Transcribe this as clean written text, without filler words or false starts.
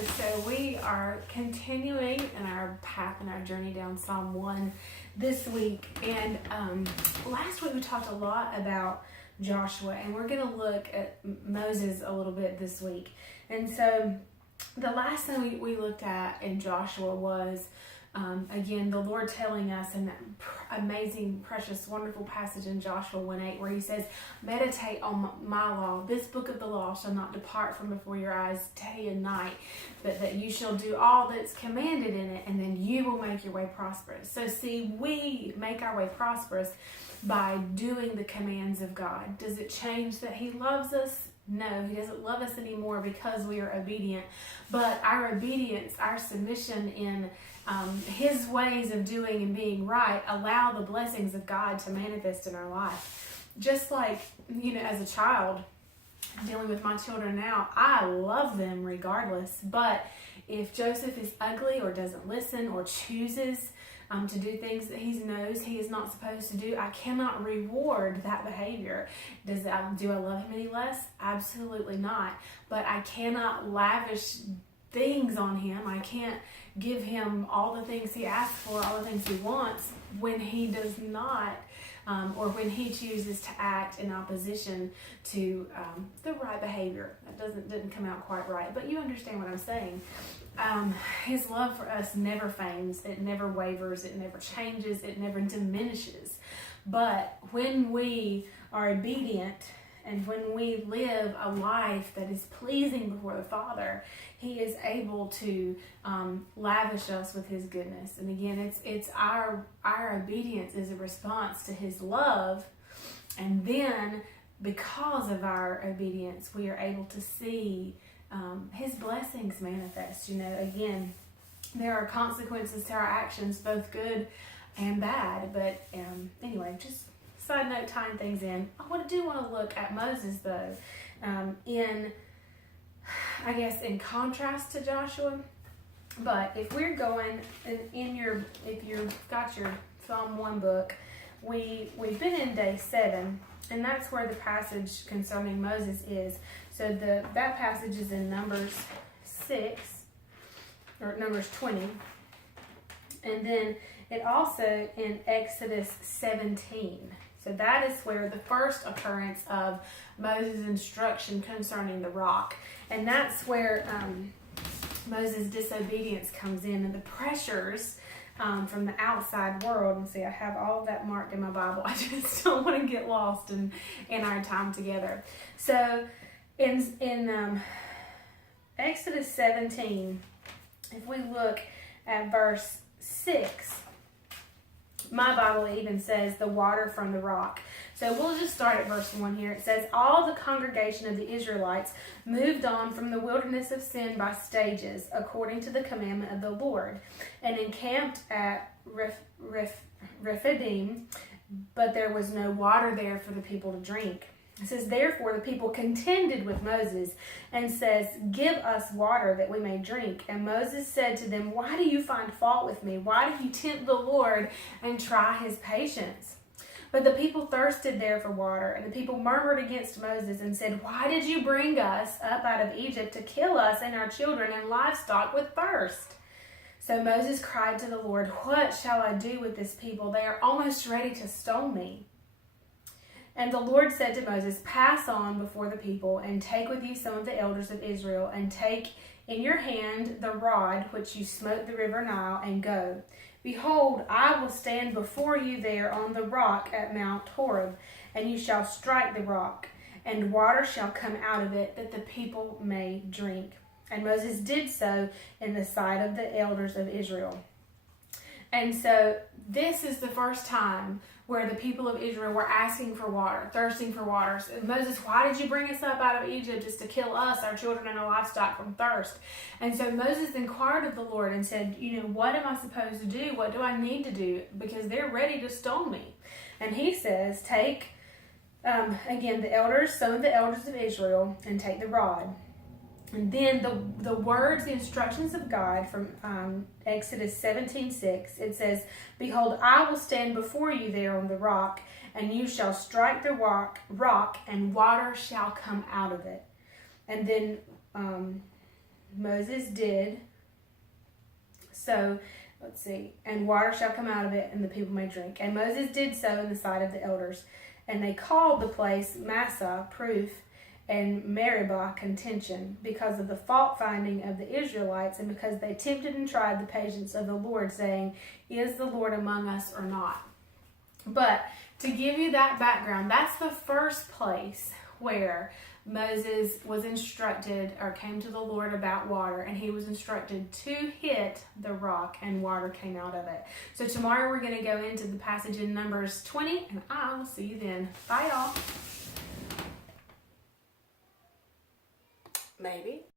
So we are continuing in our path and our journey down Psalm 1 this week. And last week we talked a lot about Joshua, and we're going to look at Moses a little bit this week. And so the last thing we looked at in Joshua was, again, the Lord telling us in that amazing, precious, wonderful passage in Joshua 1:8 where he says, meditate on my law. This book of the law shall not depart from before your eyes day and night, but that you shall do all that's commanded in it, and then you will make your way prosperous. So see, we make our way prosperous by doing the commands of God. Does it change that he loves us? No, he doesn't love us anymore because we are obedient. But our obedience, our submission in his ways of doing and being right allow the blessings of God to manifest in our life. Just like, as a child, dealing with my children now, I love them regardless. But if Joseph is ugly or doesn't listen or chooses to do things that he knows he is not supposed to do, I cannot reward that behavior. Do I love him any less? Absolutely not. But I cannot lavish things on him. I can't give him all the things he asks for, all the things he wants, when he does not, or when he chooses to act in opposition to the right behavior. That didn't come out quite right, but you understand what I'm saying. His love for us never fails, it never wavers, it never changes, it never diminishes. But when we are obedient and when we live a life that is pleasing before the Father, he is able to lavish us with his goodness. And again, it's our obedience is a response to his love. And then because of our obedience, we are able to see his blessings manifest. Again, there are consequences to our actions, both good and bad. But anyway, just side note, tying things in. I do want to look at Moses, though, in contrast to Joshua. But if we're going if you've got your Psalm 1 book, we've been in day 7, and that's where the passage concerning Moses is. So that passage is in Numbers 6, or Numbers 20, and then it also in Exodus 17. So that is where the first occurrence of Moses' instruction concerning the rock. And that's where Moses' disobedience comes in, and the pressures from the outside world. And see, I have all of that marked in my Bible. I just don't want to get lost in our time together. So in Exodus 17, if we look at verse 6, my Bible even says the water from the rock. So we'll just start at verse 1 here. It says, all the congregation of the Israelites moved on from the wilderness of Sin by stages, according to the commandment of the Lord, and encamped at Rephidim, but there was no water there for the people to drink. It says, therefore the people contended with Moses and says, give us water that we may drink. And Moses said to them, why do you find fault with me? Why do you tempt the Lord and try his patience? But the people thirsted there for water, and the people murmured against Moses and said, why did you bring us up out of Egypt to kill us and our children and livestock with thirst? So Moses cried to the Lord, what shall I do with this people? They are almost ready to stone me. And the Lord said to Moses, pass on before the people, and take with you some of the elders of Israel, and take in your hand the rod which you smote the river Nile, and go. Behold, I will stand before you there on the rock at Mount Horeb, and you shall strike the rock, and water shall come out of it, that the people may drink. And Moses did so in the sight of the elders of Israel. And so this is the first time where the people of Israel were asking for water, thirsting for water. So Moses, why did you bring us up out of Egypt just to kill us, our children, and our livestock from thirst? And so Moses inquired of the Lord and said, what am I supposed to do? What do I need to do? Because they're ready to stone me. And he says, take, again, some of the elders of Israel, and take the rod. And then the words, the instructions of God from Exodus 17:6, it says, behold, I will stand before you there on the rock, and you shall strike the rock, and water shall come out of it. And then Moses did. So, let's see. And water shall come out of it, and the people may drink. And Moses did so in the sight of the elders. And they called the place Massah, proof, and Meribah, contention, because of the fault finding of the Israelites, and because they tempted and tried the patience of the Lord, saying, is the Lord among us or not? But to give you that background, that's the first place where Moses was instructed or came to the Lord about water, and he was instructed to hit the rock and water came out of it. So tomorrow we're going to go into the passage in Numbers 20, and I will see you then. Bye, y'all. Maybe.